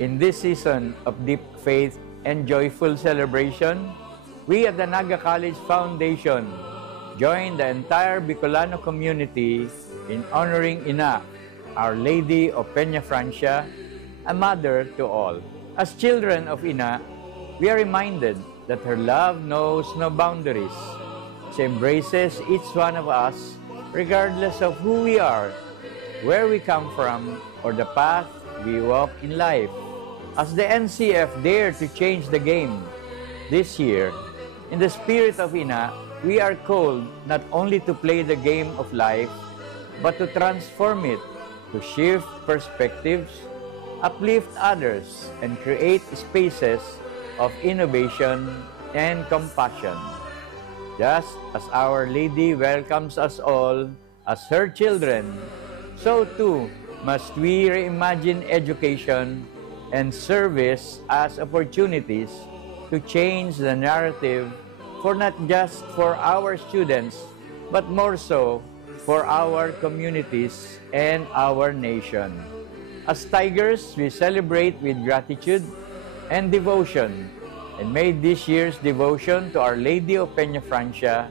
In this season of deep faith and joyful celebration, we at the Naga College Foundation join the entire Bicolano community in honoring Ina, Our Lady of Peña Francia, a mother to all. As children of Ina, we are reminded that her love knows no boundaries. She embraces each one of us regardless of who we are, where we come from, or the path we walk in life. As the NCF dare to change the game this year, in the spirit of Ina, we are called not only to play the game of life, but to transform it, to shift perspectives, uplift others, and create spaces of innovation and compassion. Just as Our Lady welcomes us all as her children, so too must we reimagine education and service as opportunities to change the narrative for not just for our students, but more so for our communities and our nation. As Tigers, we celebrate with gratitude and devotion, and may this year's devotion to Our Lady of Peña Francia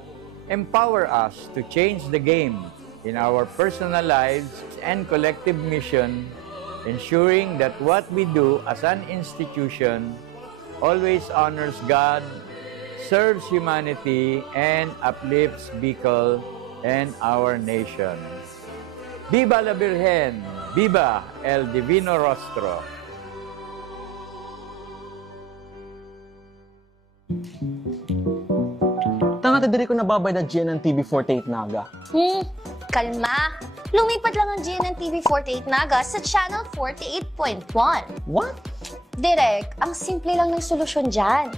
empower us to change the game in our personal lives and collective mission, ensuring that what we do as an institution always honors God, serves humanity, and uplifts Bicol and our nation. Viva la Virgen! Viva el Divino Rostro! Tanga diri ko nababay na GNN TV48 Naga. Kalma! Lumipat lang ang GNN TV48 Naga sa Channel 48.1. What? Direk, ang simple lang ng solusyon dyan.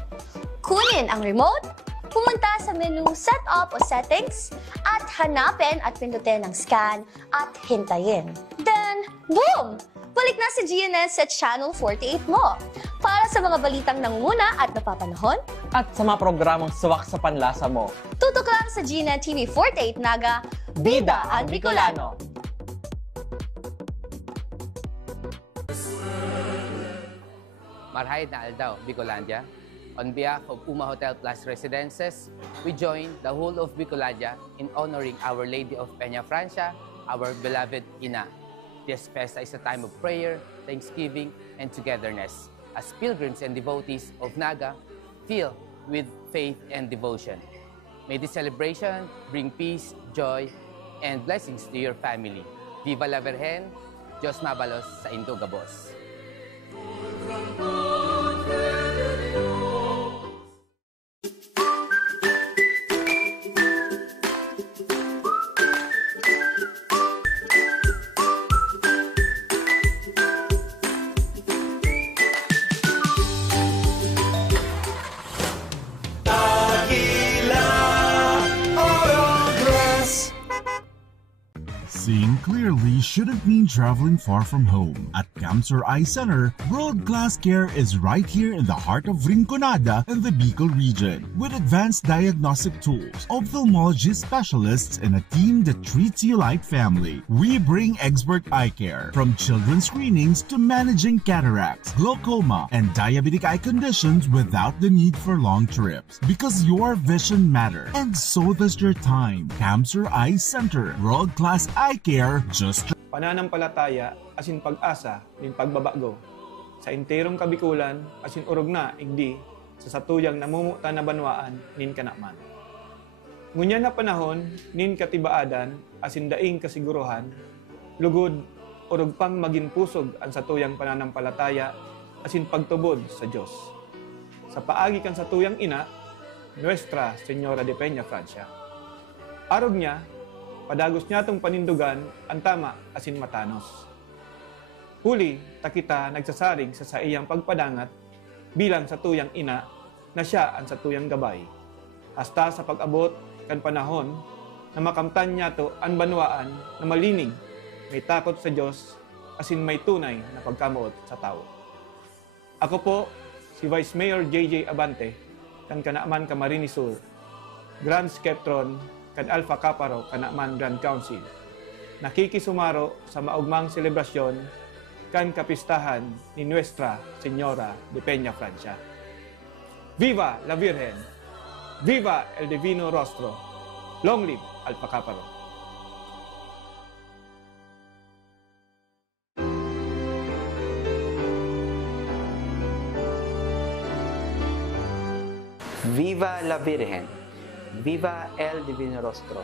Kunin ang remote, pumunta sa menu Setup o Settings, at hanapin at pindutin ang scan at hintayin. Then, boom! Balik na si GNN sa Channel 48 mo. Para sa mga balitang nangunguna at napapanahon, At sa mga programang suwak sa panlasa mo. tutok lang sa GNN TV48 Naga, Bida ang Bicolano! Marhay na Aldaw, Bicolandia. On behalf of Uma Hotel Plus Residences, we join the whole of Bicolandia in honoring Our Lady of Peña Francia, our beloved Ina. This festa is a time of prayer, thanksgiving, and togetherness, as pilgrims and devotees of Naga filled with faith and devotion. May this celebration bring peace, joy, and blessings to your family. Viva la Virgen, Diyos mabalos sa Indogabos. Seeing clearly shouldn't mean traveling far from home. At Camsur Eye Center, world-class care is right here in the heart of Rinconada and the Bicol region. With advanced diagnostic tools, ophthalmology specialists, and a team that treats you like family, we bring expert eye care. From children's screenings to managing cataracts, glaucoma, and diabetic eye conditions without the need for long trips. Because your vision matters, and so does your time. Camsur Eye Center, world-class eye care just Pananampalataya asin pag-asa nin pagbabago. Sa enterong kabikulan asin urog na igdi sa satuyang namumuta na banwaan nin kanaman. Ngunya na panahon nin katibaadan asin daing kasiguruhan, lugod urog pang maging pusog ang satuyang pananampalataya asin pagtubod sa Dios. Sa paagi kan satuyang ina, Nuestra Señora de Peña Francia. Arog niya, padagos niya itong panindugan ang tama asin matanos. Huli, takita nagsasarig sa iyang pagpadangat bilang satuyang ina na siya ang satuyang gabay. Hasta sa pag-abot kan panahon na makamtan niya to ang banwaan na malinig, may takot sa Diyos asin may tunay na pagkamuot sa tao. Ako po, si Vice Mayor JJ Abante, kan Kanaaman Camarines Sur, Grand Skeptron, kan Alpha Kaparo, Kanaaman Grand Council. Nakikisumaro sa maugmang selebrasyon kan kapistahan ni Nuestra Señora de Peña Francia. Viva la Virgen! Viva el Divino Rostro! Long live Alpacaparo! Viva la Virgen! Viva el Divino Rostro!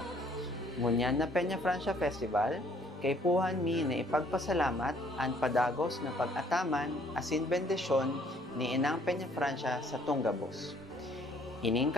Ngunyan na Peña Francia Festival, kay puhan mi na ipagpasalamat ang padagos na pag-ataman asin bendisyon ni Inang Peña Francia sa Tunggabos. Ining